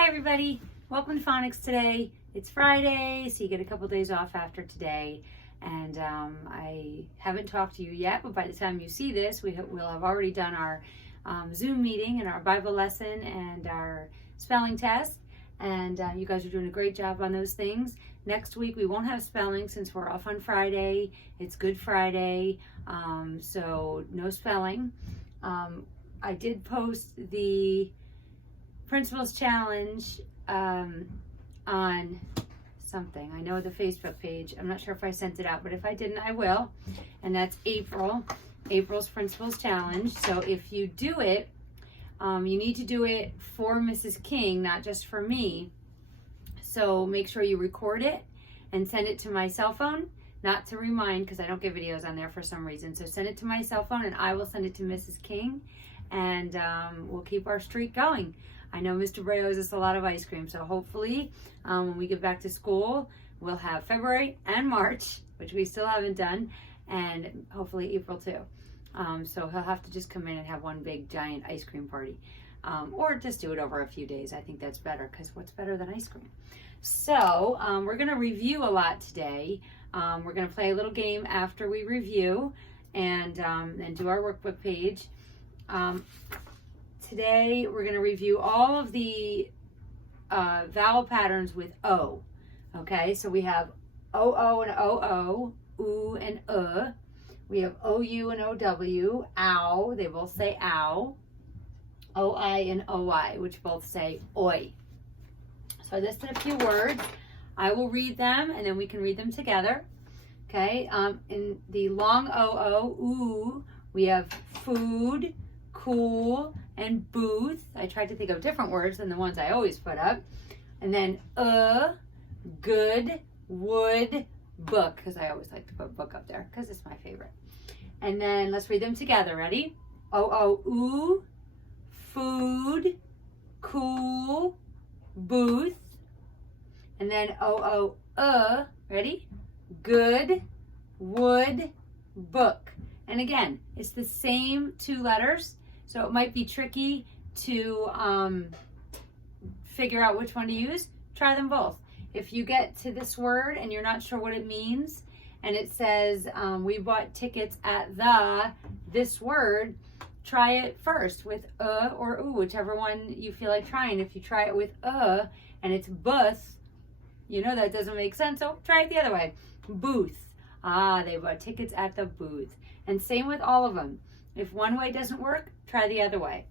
Hi everybody, welcome to Phonics today. It's Friday, so you get a couple days off after today. And I haven't talked to you yet, but by the time you see this, we'll have already done our Zoom meeting and our Bible lesson and our spelling test. And you guys are doing a great job on those things. Next week we won't have spelling since we're off on Friday. It's Good Friday, so no spelling. I did post the Principles Challenge on something. I know the Facebook page. I'm not sure if I sent it out, but if I didn't, I will. And that's April's Principles Challenge. So if you do it, you need to do it for Mrs. King, not just for me. So make sure you record it and send it to my cell phone, not to Remind, because I don't get videos on there for some reason. So send it to my cell phone and I will send it to Mrs. King, and we'll keep our streak going. I know Mr. Bray owes us a lot of ice cream, so hopefully when we get back to school, we'll have February and March, which we still haven't done, and hopefully April too. So he'll have to just come in and have one big giant ice cream party, or just do it over a few days. I think that's better, because what's better than ice cream? So we're going to review a lot today. We're going to play a little game after we review and do our workbook page. Today we're going to review all of the vowel patterns with O. Okay, so we have O-O and O-O, oo and We have O-U and O-W, ow, they both say ow. O-I and O-Y, which both say oi. So I listed a few words. I will read them and then we can read them together. Okay, in the long O-O, ooh, we have food, cool, and booth. I tried to think of different words than the ones I always put up. And then good, wood, book, because I always like to put book up there because it's my favorite. And then let's read them together. Ready? O-O-oo, food, cool, booth. And then O-O-uh, ready? Good, wood, book. And again, it's the same two letters, so it might be tricky to figure out which one to use. Try them both. If you get to this word and you're not sure what it means, and it says we bought tickets at this word, try it first with or ooh, whichever one you feel like trying. If you try it with and it's booth, you know that doesn't make sense, so try it the other way. Booth. They bought tickets at the booth. And same with all of them. If one way doesn't work, try the other way.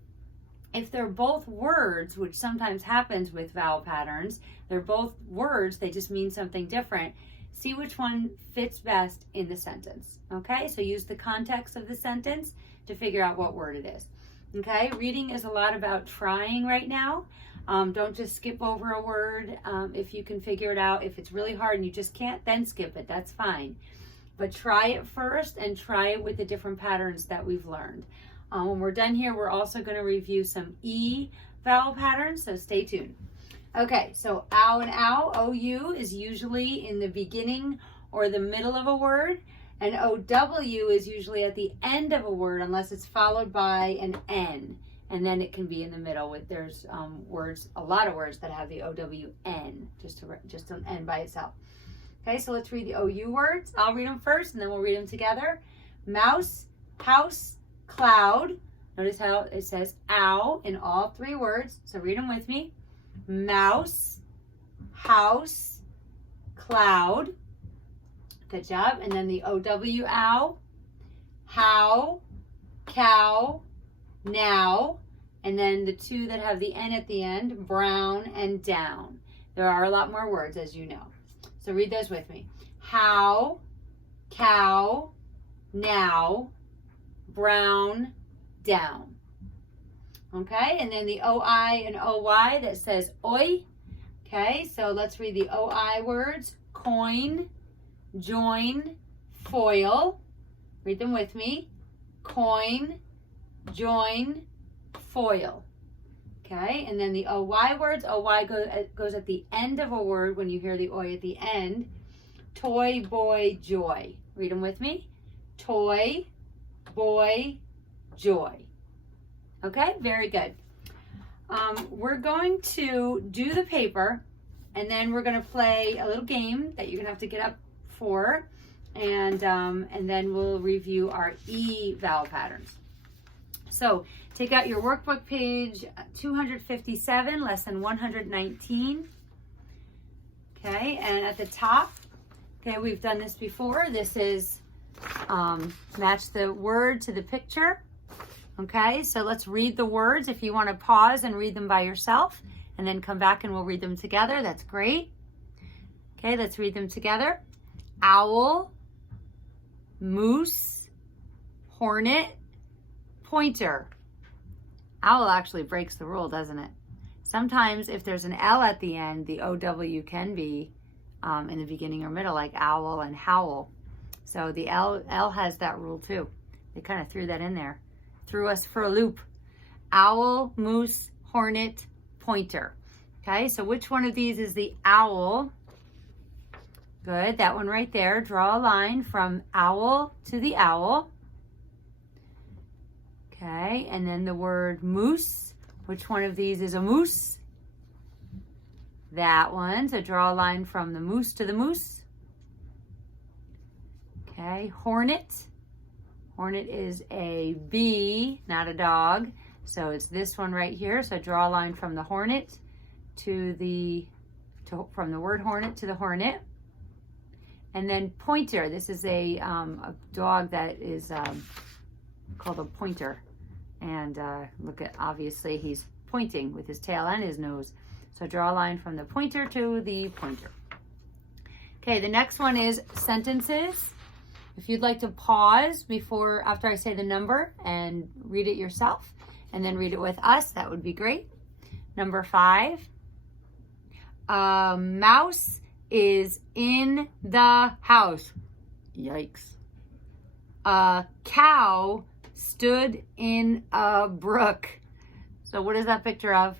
If they're both words, which sometimes happens with vowel patterns, they're both words, they just mean something different, see which one fits best in the sentence. Okay, so use the context of the sentence to figure out what word it is. Okay, reading is a lot about trying right now. Don't just skip over a word if you can figure it out. If it's really hard and you just can't, then skip it. That's fine. But try it first and try it with the different patterns that we've learned. When we're done here, we're also going to review some E vowel patterns, so stay tuned. Okay, so ow and ow, O-U is usually in the beginning or the middle of a word, and O-W is usually at the end of a word unless it's followed by an N, and then it can be in the middle. There's a lot of words that have the O-W-N, just an N by itself. Okay, so let's read the O-U words. I'll read them first and then we'll read them together. Mouse, house, cloud. Notice how it says ow in all three words. So read them with me. Mouse, house, cloud. Good job. And then the O-W, ow. How, cow, now. And then the two that have the N at the end, brown and down. There are a lot more words, as you know. So read those with me. How, cow, now, brown, down. Okay, and then the O-I and O-Y that says oi. Okay, so let's read the O-I words. Coin, join, foil. Read them with me. Coin, join, foil. Okay, and then the O-Y words. O-Y goes at the end of a word when you hear the oi at the end. Toy, boy, joy. Read them with me. Toy, boy, joy. Okay, very good. we're going to do the paper, and then we're going to play a little game that you're going to have to get up for, and then we'll review our E vowel patterns. So take out your workbook, page 257, lesson 119. Okay, and at the top, okay, we've done this before. This is match the word to the picture. Okay, so let's read the words. If you want to pause and read them by yourself and then come back and we'll read them together, that's great. Okay, let's read them together. Owl, moose, hornet, pointer. Owl actually breaks the rule, doesn't it? Sometimes if there's an L at the end, the OW can be in the beginning or middle, like owl and howl. So the L has that rule too. They kind of threw that in there. Threw us for a loop. Owl, moose, hornet, pointer. Okay, so which one of these is the owl? Good, that one right there. Draw a line from owl to the owl. Okay, and then the word moose. Which one of these is a moose? That one. So draw a line from the moose to the moose. Okay, hornet. Hornet is a bee, not a dog. So it's this one right here. So draw a line from the hornet to from the word hornet to the hornet. And then pointer. This is a dog that is called a pointer. And look at, obviously he's pointing with his tail and his nose. So draw a line from the pointer to the pointer. Okay, the next one is sentences. If you'd like to pause after I say the number and read it yourself and then read it with us, that would be great. Number 5. A mouse is in the house. Yikes. A cow stood in a brook. So what is that picture of?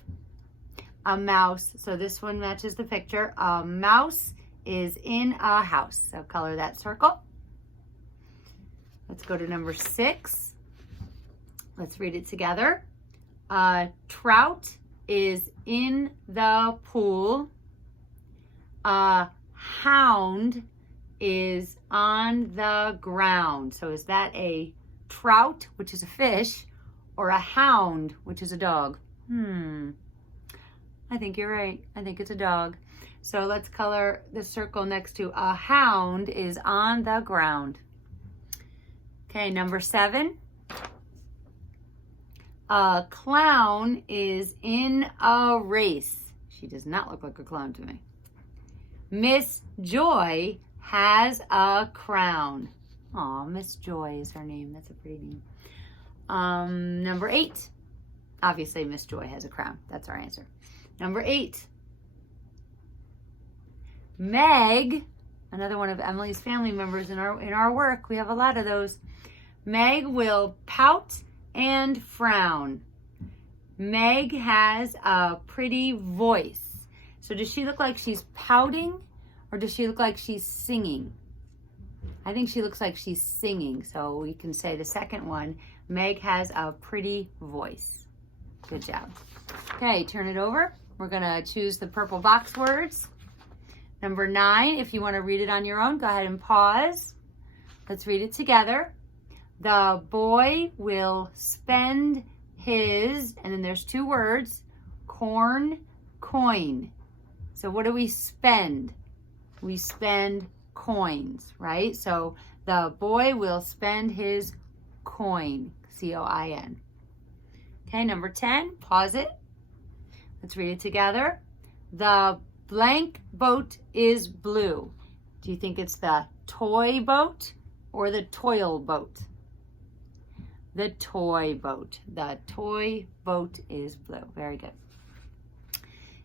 A mouse. So this one matches the picture. A mouse is in a house. So color that circle. Let's go to number 6. Let's read it together. A trout is in the pool. A hound is on the ground. So is that a trout, which is a fish, or a hound, which is a dog? I think you're right. I think it's a dog. So let's color the circle next to a hound is on the ground. Okay, number 7. A clown is in a race. She does not look like a clown to me. Miss Joy has a crown. Aw, Miss Joy is her name. That's a pretty name. Number 8. Obviously, Miss Joy has a crown. That's our answer. Number 8. Meg, another one of Emily's family members in our work. We have a lot of those. Meg will pout and frown. Meg has a pretty voice. So does she look like she's pouting or does she look like she's singing? I think she looks like she's singing. So we can say the second one, Meg has a pretty voice. Good job. Okay, turn it over. We're going to choose the purple box words. Number 9, if you want to read it on your own, go ahead and pause. Let's read it together. The boy will spend his, and then there's 2 words, corn, coin. So what do we spend? We spend coins, right? So the boy will spend his coin, C-O-I-N. Okay, number 10, pause it. Let's read it together. The blank boat is blue. Do you think it's the toy boat or the toil boat? The toy boat. The toy boat is blue. Very good.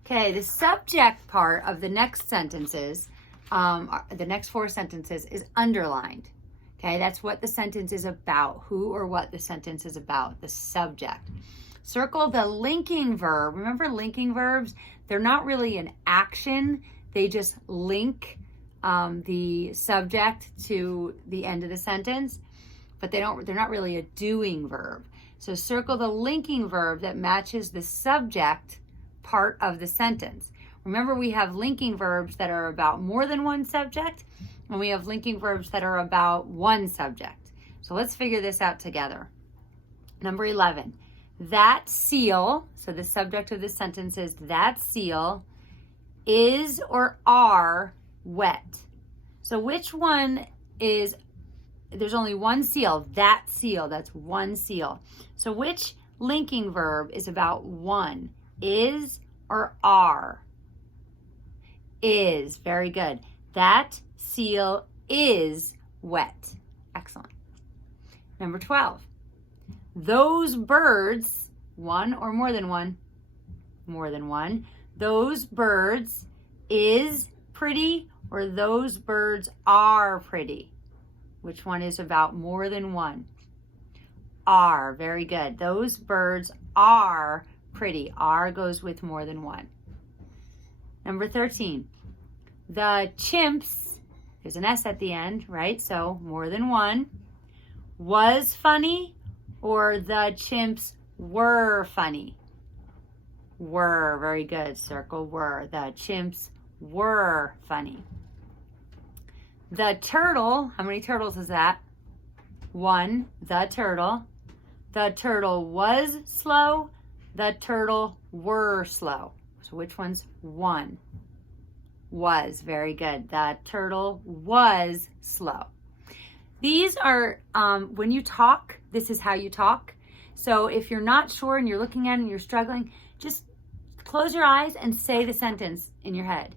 Okay, the subject part of the next sentences, the next 4 sentences is underlined. Okay, that's what the sentence is about. Who or what the sentence is about, the subject. Circle the linking verb. Remember linking verbs? They're not really an action. They just link the subject to the end of the sentence, but they're not really a doing verb. So circle the linking verb that matches the subject part of the sentence. Remember, we have linking verbs that are about more than one subject, and we have linking verbs that are about one subject. So let's figure this out together. Number 11, that seal, so the subject of the sentence is that seal, is or are wet. So which one is, there's only one seal, that seal, that's one seal. So which linking verb is about one, is or are? Is, very good. That seal is wet. Excellent. Number 12, those birds, one or more than one? More than one. Those birds is pretty or those birds are pretty? Which one is about more than one? Are, very good. Those birds are pretty. Are goes with more than one. Number 13, the chimps, there's an S at the end, right? So more than one. Was funny or the chimps were funny? Were, very good. Circle were. The chimps were funny. The turtle, how many turtles is that? One, the turtle. The turtle was slow. The turtle were slow. So which one's one? Was, very good. The turtle was slow. These are, when you talk, this is how you talk. So if you're not sure and you're looking at it and you're struggling, just close your eyes and say the sentence in your head.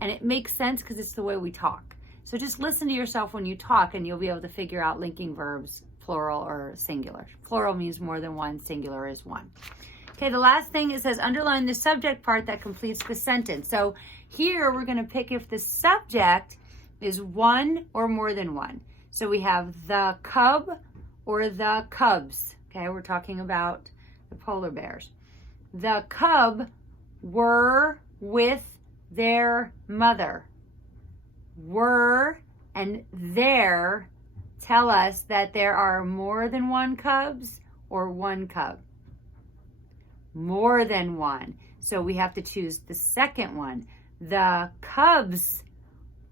And it makes sense because it's the way we talk. So just listen to yourself when you talk and you'll be able to figure out linking verbs, plural or singular. Plural means more than one, singular is one. Okay, the last thing, it says underline the subject part that completes the sentence. So here we're going to pick if the subject is one or more than one. So we have the cub or the cubs. Okay, we're talking about the polar bears. The cub were with their mother. Were and their tell us that there are more than one cubs or one cub. More than one. So we have to choose the second one. The cubs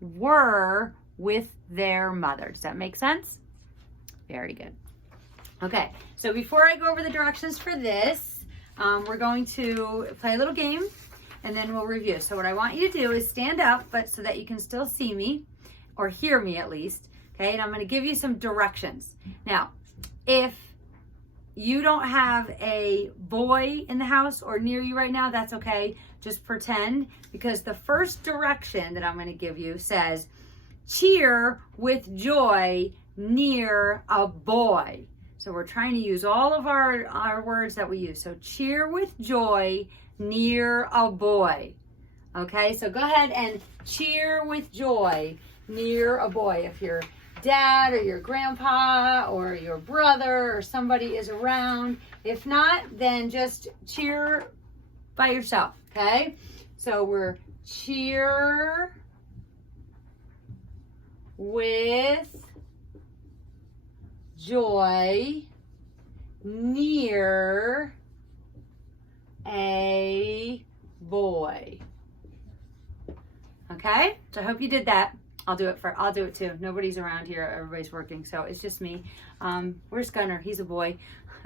were with their mother. Does that make sense? Very good. Okay, so before I go over the directions for this, we're going to play a little game and then we'll review. So what I want you to do is stand up, but so that you can still see me or hear me at least. Okay, and I'm going to give you some directions. Now, if you don't have a boy in the house or near you right now, that's okay. Just pretend, because the first direction that I'm going to give you says, cheer with joy near a boy. So we're trying to use all of our words that we use. So cheer with joy near a boy. Okay, so go ahead and cheer with joy near a boy. If your dad or your grandpa or your brother or somebody is around. If not, then just cheer by yourself, okay? So we're cheer with joy near a boy. Okay? So I hope you did that. I'll do it too. Nobody's around here. Everybody's working, so it's just me. Where's Gunner? He's a boy.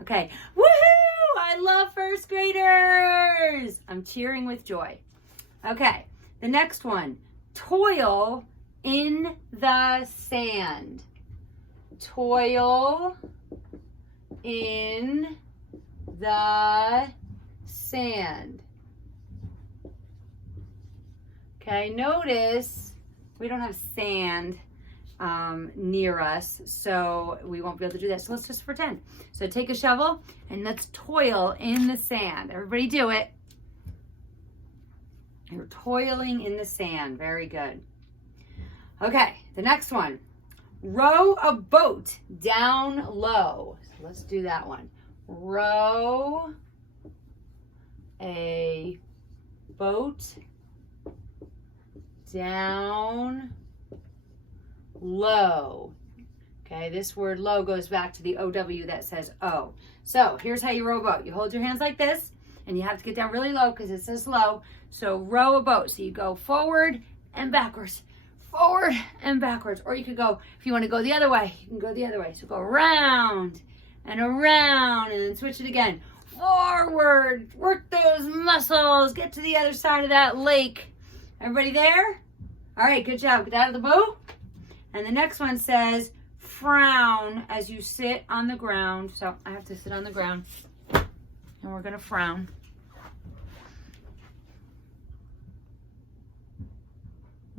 Okay. Woohoo! I love first graders. I'm cheering with joy. Okay. The next one. Toil in the sand. Toil in the sand. Okay, notice we don't have sand near us, so we won't be able to do that. So let's just pretend. So take a shovel and let's toil in the sand. Everybody do it. You're toiling in the sand. Very good. Okay, the next one. Row a boat down low. So let's do that one. Row a boat down low. Okay, this word low goes back to the OW that says O. So here's how you row a boat. You hold your hands like this, and you have to get down really low because it says low. So row a boat. So you go forward and backwards, forward and backwards. Or you could go, if you want to go the other way, you can go the other way. So go around and around, and then switch it again. Forward, work those muscles, get to the other side of that lake. Everybody there? All right, good job. Get out of the boat. And the next one says, frown as you sit on the ground. So I have to sit on the ground, and we're going to frown.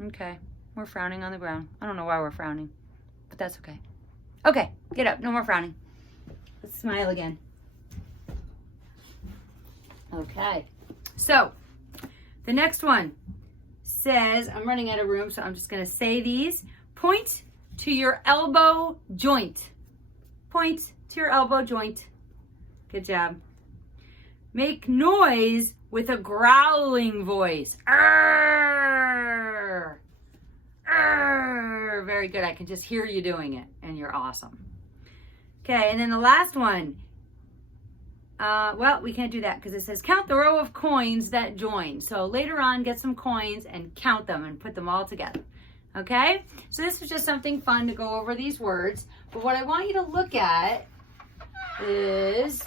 Okay, we're frowning on the ground. I don't know why we're frowning, but that's okay. Okay, get up. No more frowning. Let's smile again. Okay, so the next one says, I'm running out of room, so I'm just going to say these. Point to your elbow joint. Point to your elbow joint. Good job. Make noise with a growling voice. Arr! Arr! Very good. I can just hear you doing it, and you're awesome. Okay, and then the last one. Well, we can't do that because it says count the row of coins that join. So later on, get some coins and count them and put them all together. Okay? So this was just something fun to go over these words. But what I want you to look at is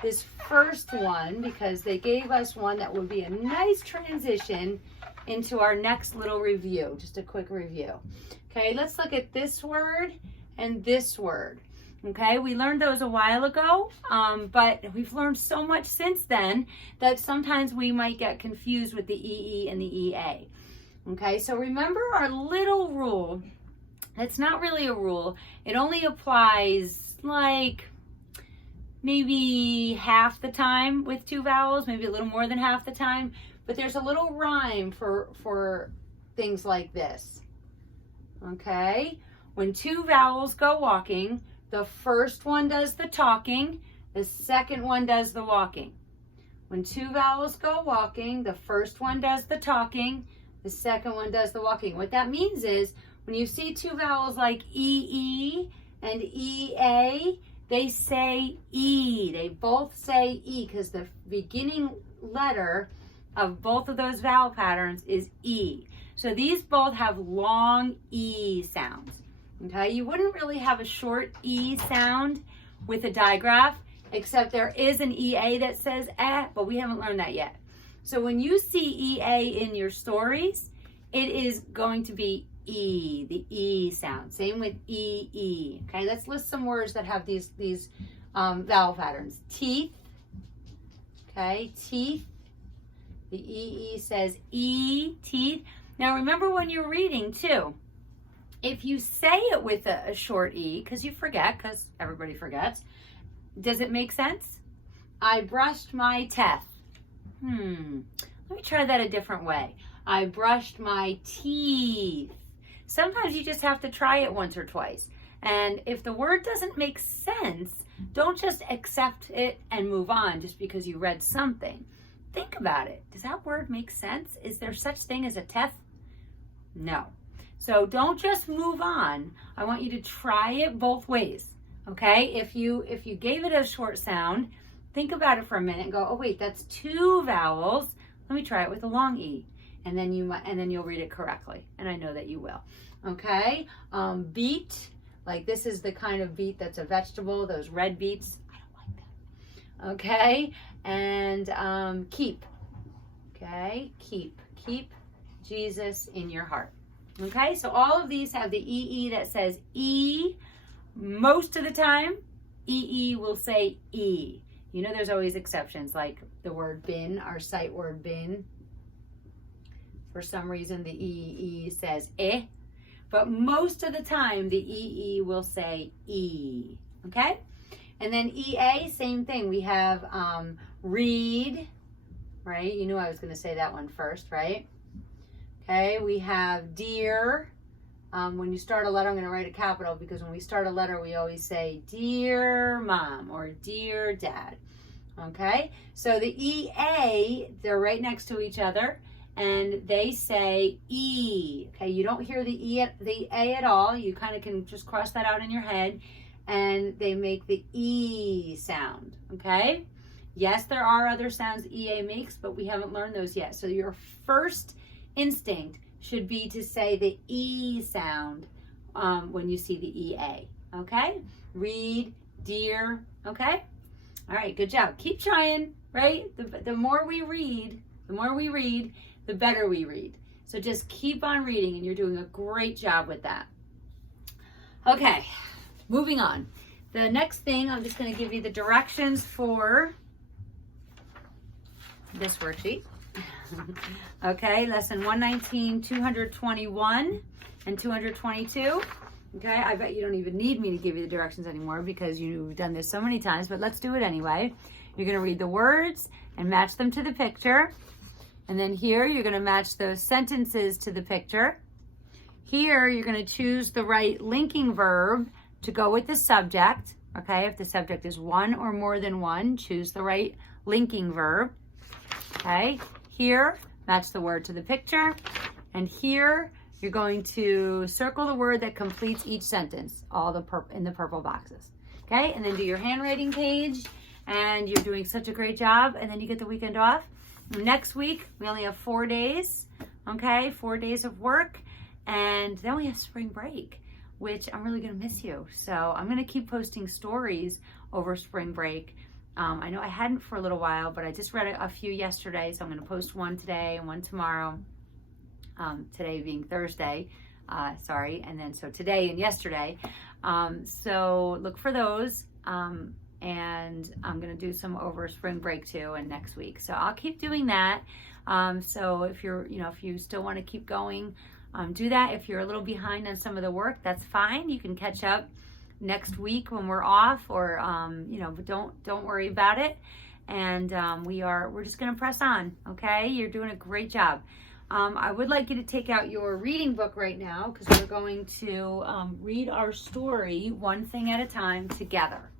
this first one, because they gave us one that would be a nice transition into our next little review. Just a quick review. Okay, let's look at this word and this word. Okay, we learned those a while ago, but we've learned so much since then that sometimes we might get confused with the EE and the EA. Okay, so remember our little rule. It's not really a rule. It only applies like maybe half the time with two vowels, maybe a little more than half the time, but there's a little rhyme for things like this. Okay, when two vowels go walking, the first one does the talking, the second one does the walking. When two vowels go walking, the first one does the talking, the second one does the walking. What that means is when you see two vowels like EE and EA, they say E. They both say E because the beginning letter of both of those vowel patterns is E. So these both have long E sounds. Okay, you wouldn't really have a short E sound with a digraph, except there is an EA that says eh, but we haven't learned that yet. So when you see EA in your stories, it is going to be E, the E sound. Same with EE. Okay, let's list some words that have these vowel patterns. Teeth. Okay, teeth. The EE says E, teeth. Now remember when you're reading too, if you say it with a short E, because you forget, because everybody forgets, does it make sense? I brushed my teeth. Let me try that a different way. I brushed my teeth. Sometimes you just have to try it once or twice. And if the word doesn't make sense, don't just accept it and move on just because you read something. Think about it. Does that word make sense? Is there such thing as a teeth? No. So don't just move on. I want you to try it both ways. Okay? If you gave it a short sound, think about it for a minute and go, oh wait, that's two vowels. Let me try it with a long E. And then you'll read it correctly. And I know that you will. Okay? Beet, like this is the kind of beet that's a vegetable, those red beets. I don't like that. Okay? And keep. Okay? Keep Jesus in your heart. Okay, so all of these have the EE that says E. Most of the time, EE will say E. You know there's always exceptions, like the word bin, our sight word bin. For some reason, the EE says eh. But most of the time, the EE will say E. Okay? And then EA, same thing. We have read, right? You knew I was going to say that one first, right? Okay, we have dear. When you start a letter, I'm going to write a capital because when we start a letter, we always say dear mom or dear dad. Okay, so the EA, they're right next to each other. and they say E. Okay, you don't hear the A at all. You kind of can just cross that out in your head, and they make the E sound. Okay. Yes, there are other sounds EA makes, but we haven't learned those yet. So your first instinct should be to say the E sound when you see the EA. Okay. Read, deer. Okay. All right. Good job. Keep trying. Right. The more we read, the better we read. So just keep on reading, and you're doing a great job with that. Okay, moving on. The next thing, I'm just going to give you the directions for this worksheet. Okay, lesson 119, 221, and 222. Okay, I bet you don't even need me to give you the directions anymore because you've done this so many times, but let's do it anyway. You're going to read the words and match them to the picture. And then here, you're going to match those sentences to the picture. Here, you're going to choose the right linking verb to go with the subject. Okay, if the subject is one or more than one, choose the right linking verb. Okay, here, match the word to the picture. And here, you're going to circle the word that completes each sentence, all in the purple boxes. Okay, and then do your handwriting page. And you're doing such a great job. And then you get the weekend off. Next week, we only have 4 days, okay? 4 days of work, and then we have spring break, which I'm really gonna miss you. So I'm gonna keep posting stories over spring break. I know I hadn't for a little while, but I just read a few yesterday, so I'm gonna post one today and one tomorrow. Today being Thursday, and then so today and yesterday. So look for those. And I'm going to do some over spring break too and next week. So I'll keep doing that. So if if you still want to keep going, do that. If you're a little behind on some of the work, that's fine. You can catch up next week when we're off, or but don't worry about it. And we're just going to press on. Okay. You're doing a great job. I would like you to take out your reading book right now, because we're going to read our story one thing at a time together.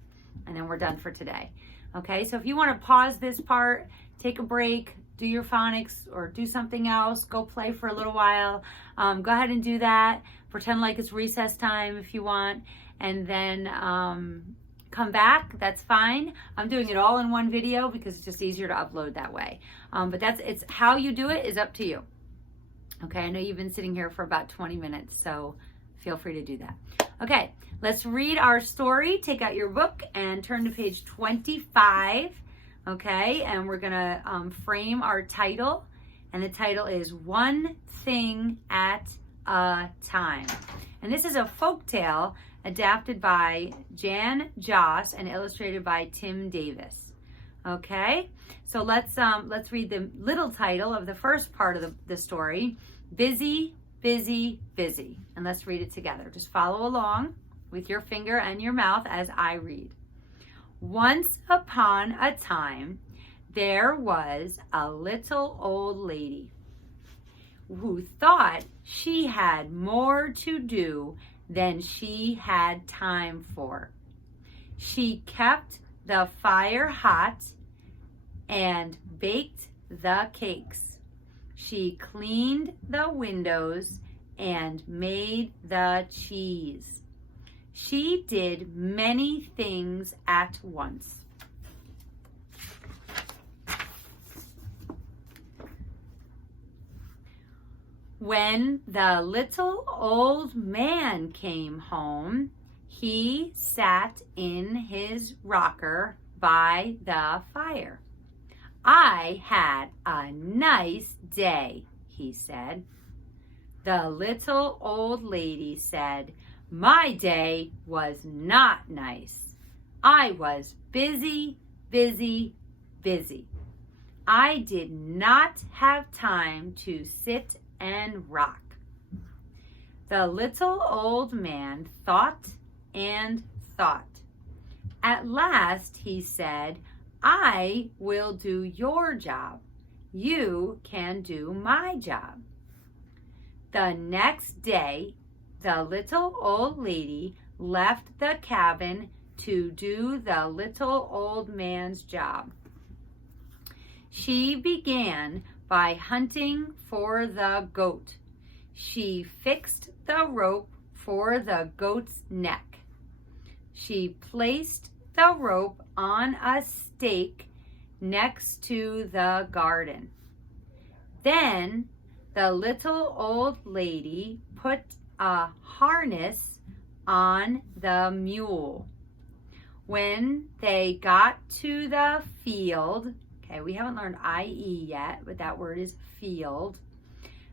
And then we're done for today. Okay, so if you want to pause this part, take a break, do your phonics or do something else, go play for a little while, go ahead and do that. Pretend like it's recess time if you want, and then come back, that's fine. I'm doing it all in one video because it's just easier to upload that way. But it's how you do it is up to you. Okay, I know you've been sitting here for about 20 minutes, so feel free to do that. Okay, let's read our story. Take out your book and turn to page 25. Okay, and we're gonna frame our title. And the title is One Thing at a Time. And this is a folktale adapted by Jan Joss and illustrated by Tim Davis. Okay, so let's read the little title of the first part of the story, Busy, Busy, Busy. And let's read it together. Just follow along with your finger and your mouth as I read. Once upon a time, there was a little old lady who thought she had more to do than she had time for. She kept the fire hot and baked the cakes. She cleaned the windows and made the cheese. She did many things at once. When the little old man came home, he sat in his rocker by the fire. I had a nice day, he said. The little old lady said, my day was not nice. I was busy, busy, busy. I did not have time to sit and rock. The little old man thought and thought. At last he said, I will do your job. You can do my job. The next day, the little old lady left the cabin to do the little old man's job. She began by hunting for the goat. She fixed the rope for the goat's neck. She placed the rope on a stake next to the garden. Then the little old lady put a harness on the mule. When they got to the field, okay, we haven't learned IE yet, but that word is field.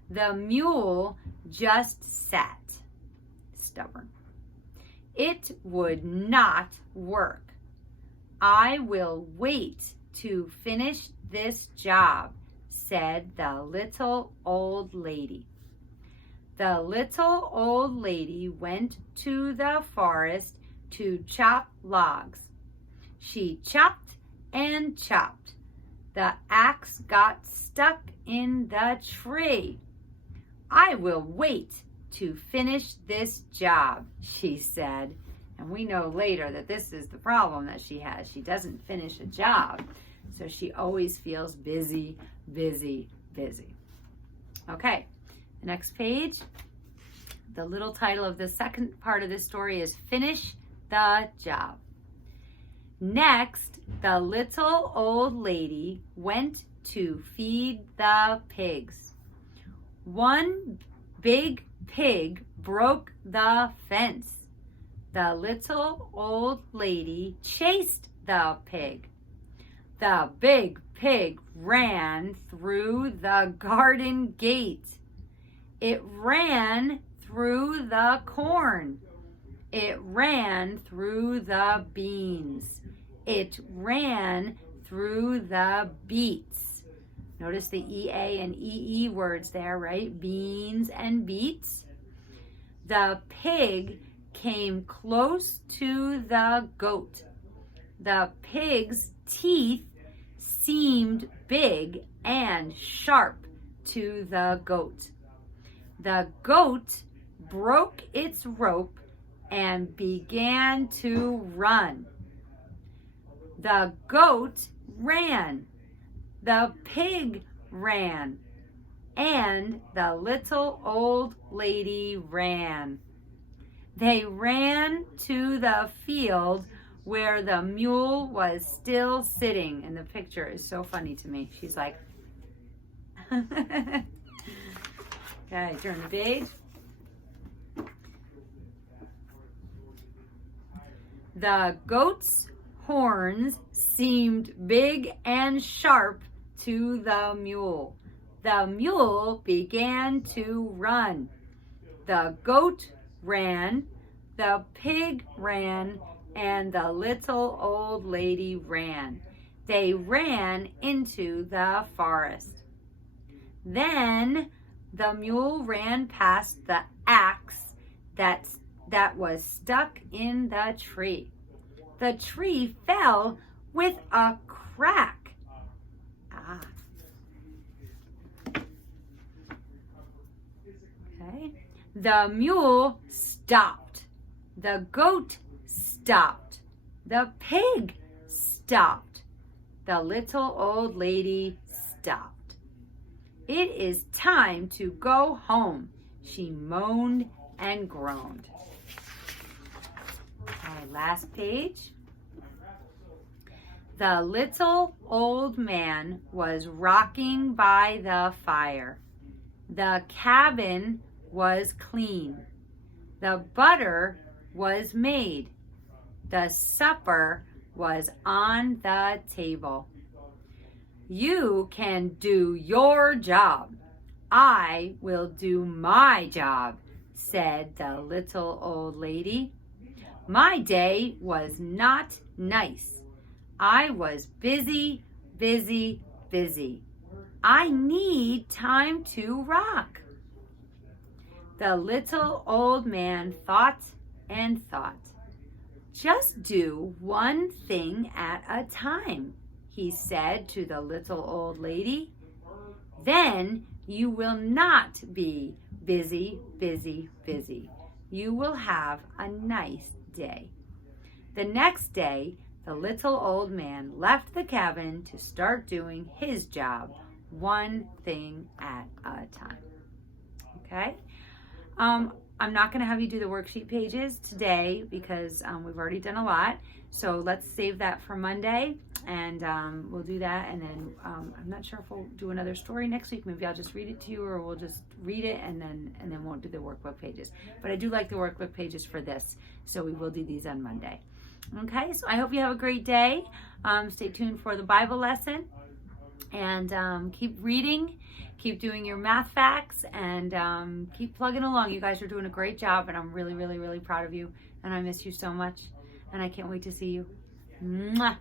The mule just sat, stubborn. It would not work. I will wait to finish this job, said the little old lady. The little old lady went to the forest to chop logs. She chopped and chopped. The axe got stuck in the tree. I will wait to finish this job, she said. And we know later that this is the problem that she has. She doesn't finish a job. So she always feels busy, busy, busy. Okay, the next page. The little title of the second part of this story is Finish the Job. Next, the little old lady went to feed the pigs. One big pig broke the fence. The little old lady chased the pig. The big pig ran through the garden gate. It ran through the corn. It ran through the beans. It ran through the beets. Notice the EA and EE words there, right? Beans and beets. The pig came close to the goat. The pig's teeth seemed big and sharp to the goat. The goat broke its rope and began to run. The goat ran. The pig ran. And the little old lady ran. They ran to the field where the mule was still sitting. And the picture is so funny to me. She's like, okay, turn the page. The goat's horns seemed big and sharp to the mule. The mule began to run. The goat ran, the pig ran, and the little old lady ran. They ran into the forest. Then the mule ran past the axe that was stuck in the tree. The tree fell with a crack. Okay. The mule stopped. The goat stopped. The pig stopped. The little old lady stopped. It is time to go home, she moaned and groaned. Okay, last page. The little old man was rocking by the fire. The cabin was clean. The butter was made. The supper was on the table. You can do your job. I will do my job, said the little old lady. My day was not nice. I was busy, busy, busy. I need time to rock. The little old man thought and thought. Just do one thing at a time, he said to the little old lady. Then you will not be busy, busy, busy. You will have a nice day. The next day, the little old man left the cabin to start doing his job one thing at a time. Okay? I'm not going to have you do the worksheet pages today because we've already done a lot. So let's save that for Monday, and we'll do that. And then I'm not sure if we'll do another story next week. Maybe I'll just read it to you, or we'll just read it and then won't do the workbook pages. But I do like the workbook pages for this, so we will do these on Monday. Okay, so I hope you have a great day. Stay tuned for the Bible lesson, and keep reading. Keep doing your math facts, and keep plugging along. You guys are doing a great job, and I'm really, really, really proud of you. And I miss you so much, and I can't wait to see you. Mwah.